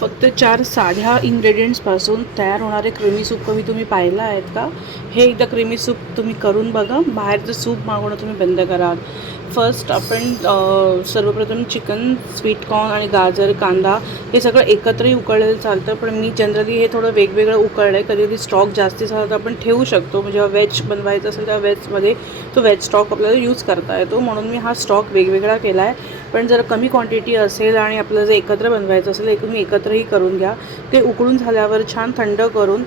फक्त 4 साध्या इन्ग्रेडियंट्सपासून तयार होणारे क्रीमी सूप कधी तुम्ही पाहिलं आहेत का? हे एकदा क्रीमी सूप तुम्ही करून बघा. बाहेरचं सूप मागवणं तुम्ही बंद करा. फर्स्ट आपण सर्वप्रथम चिकन, स्वीट कॉर्न आणि गाजर, कांदा हे सगळं एकत्रही उकळलेलं चालतं, पण मी जनरली हे थोडं वेगवेगळं उकळलं आहे. कधी कधी स्टॉक जास्ती झाला तर आपण ठेवू शकतो. म्हणजे जेव्हा व्हेज बनवायचं असेल तेव्हा व्हेजमध्ये तो व्हेज स्टॉक आपल्याला यूज करता येतो, म्हणून मी हा स्टॉक वेगवेगळा केला आहे. पण जर कमी क्वांटिटी असेल आणि आपल्याला जर एकत्र बनवायचं असेल तुम्ही एकत्रही करून घ्या. ते उकळून झाल्यावर छान थंड करून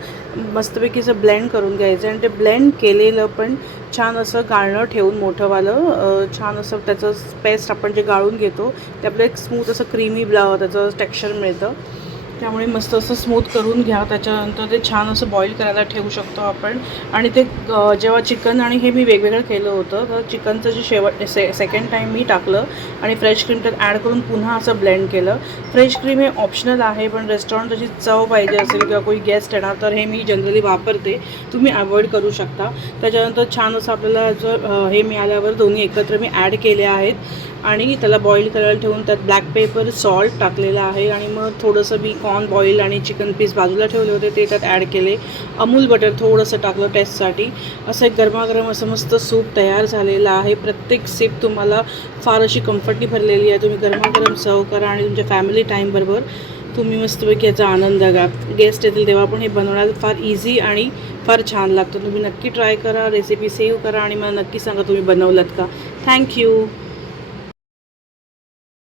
मस्तपैकी असं ब्लेंड करून घ्यायचं आणि ते ब्लेंड केलेलं पण छान असं गाळणं ठेवून मोठंवालं छान असं त्याचं पेस्ट आपण जे गाळून घेतो ते आपलं एक स्मूथ असं क्रीमी त्याचं टेक्स्चर मिळतं. त्यामुळे मस्त असं स्मूथ करून घ्या. त्याच्यानंतर ते छान असं बॉईल करायला ठेवू शकतो आपण. आणि ते जेव्हा चिकन आणि हे मी वेगवेगळं केलं होतं तर चिकनचं जे सेकंड टाईम मी टाकलं आणि फ्रेश क्रीम त्यात ॲड करून पुन्हा असं ब्लेंड केलं. फ्रेश क्रीम हे ऑप्शनल आहे, पण रेस्टॉरंटची चव पाहिजे असेल किंवा कोणी गेस्ट येणार तर हे मी जनरली वापरते. तुम्ही अवॉइड करू शकता. त्याच्यानंतर छान असं आपल्याला जर हे मिळाल्यावर दोन्ही एकत्र मी ॲड केले आहेत आणि त्याला बॉईल करायला ठेवून त्यात ब्लॅक पेपर, सॉल्ट टाकलेलं आहे आणि मग थोडंसं मी कॉर्न बॉईल आणि चिकन पीस बाजूला ठेवले होते ते त्यात ॲड केले. अमूल बटर थोडंसं टाकलं टेस्टसाठी. असं एक गरमागरम असं मस्त सूप तयार झालेलं आहे. प्रत्येक सिप तुम्हाला फार अशी कम्फर्टली भरलेली आहे. तुम्ही गरमागरम सर्व करा आणि तुमच्या फॅमिली टाईमबरोबर तुम्ही मस्तपैकी याचा आनंद घ्या. गेस्ट येतील तेव्हा पण हे बनवण्याला फार इझी आणि फार छान लागतं. तुम्ही नक्की ट्राय करा, रेसिपी सेव्ह करा आणि मला नक्की सांगा तुम्ही बनवलात का. थँक्यू.